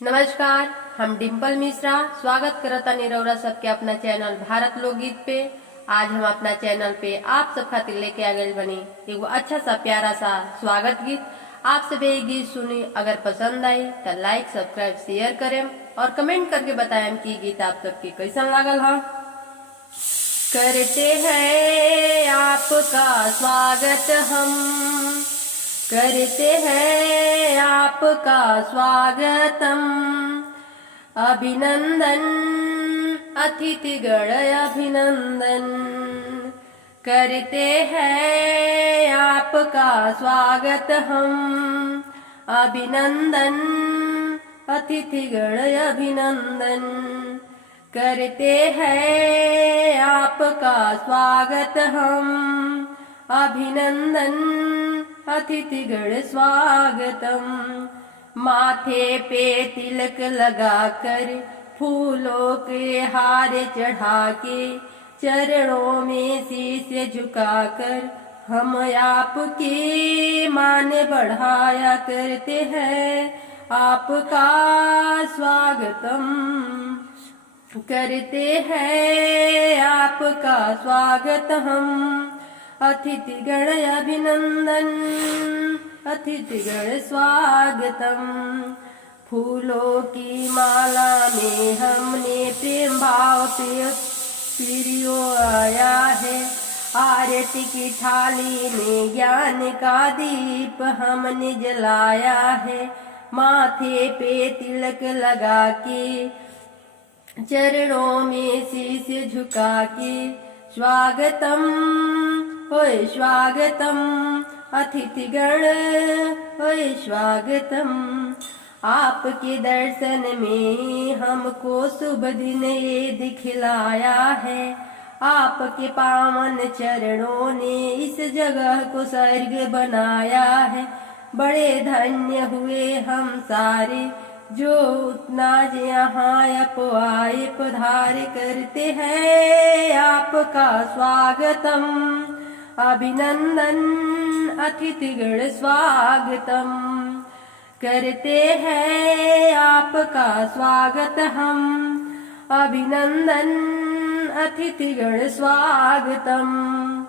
नमस्कार, हम डिम्पल मिश्रा स्वागत करता निरौरा सबके अपना चैनल भारत लोकगीत पे। आज हम अपना चैनल पे आप सब खातिर लेके आ गए बनी एगो अच्छा सा प्यारा सा स्वागत गीत। आप सब ये गीत सुनी, अगर पसंद आई तो लाइक सब्सक्राइब शेयर करें और कमेंट करके बताएं कि गीत आप सबके कैसन लागल है। करते हैं आपका स्वागत हम, करते हैं आपका स्वागतम, अभिनंदन अतिथिगण अभिनंदन। करते हैं आपका स्वागत हम, अभिनंदन अतिथिगण अभिनंदन। करते हैं आपका स्वागत हम, अभिनंदन अतिथिगण स्वागतम। माथे पे तिलक लगाकर फूलों के हार चढ़ा के, चरणों में शीश झुकाकर हम आपकी मान बढ़ाया करते हैं आपका स्वागतम। करते हैं आपका स्वागत हम, अतिथिगण अभिनंदन अतिथिगण स्वागतम। फूलों की माला में हमने प्रेम भाव प्रियो आया है, आरती की थाली में ज्ञान का दीप हमने जलाया है। माथे पे तिलक लगा के, चरणों में शीश झुका के, स्वागतम होय स्वागतम अतिथिगण होय स्वागतम। आपके दर्शन में हमको शुभ दिन ये दिखलाया है, आपके पावन चरणों ने इस जगह को स्वर्ग बनाया है। बड़े धन्य हुए हम सारे जो उतना यहाँ आए पधार। करते हैं आपका स्वागतम, अभिनंदन अतिथिगण स्वागतम। करते हैं आपका स्वागत हम, अभिनंदन अतिथिगण स्वागतम।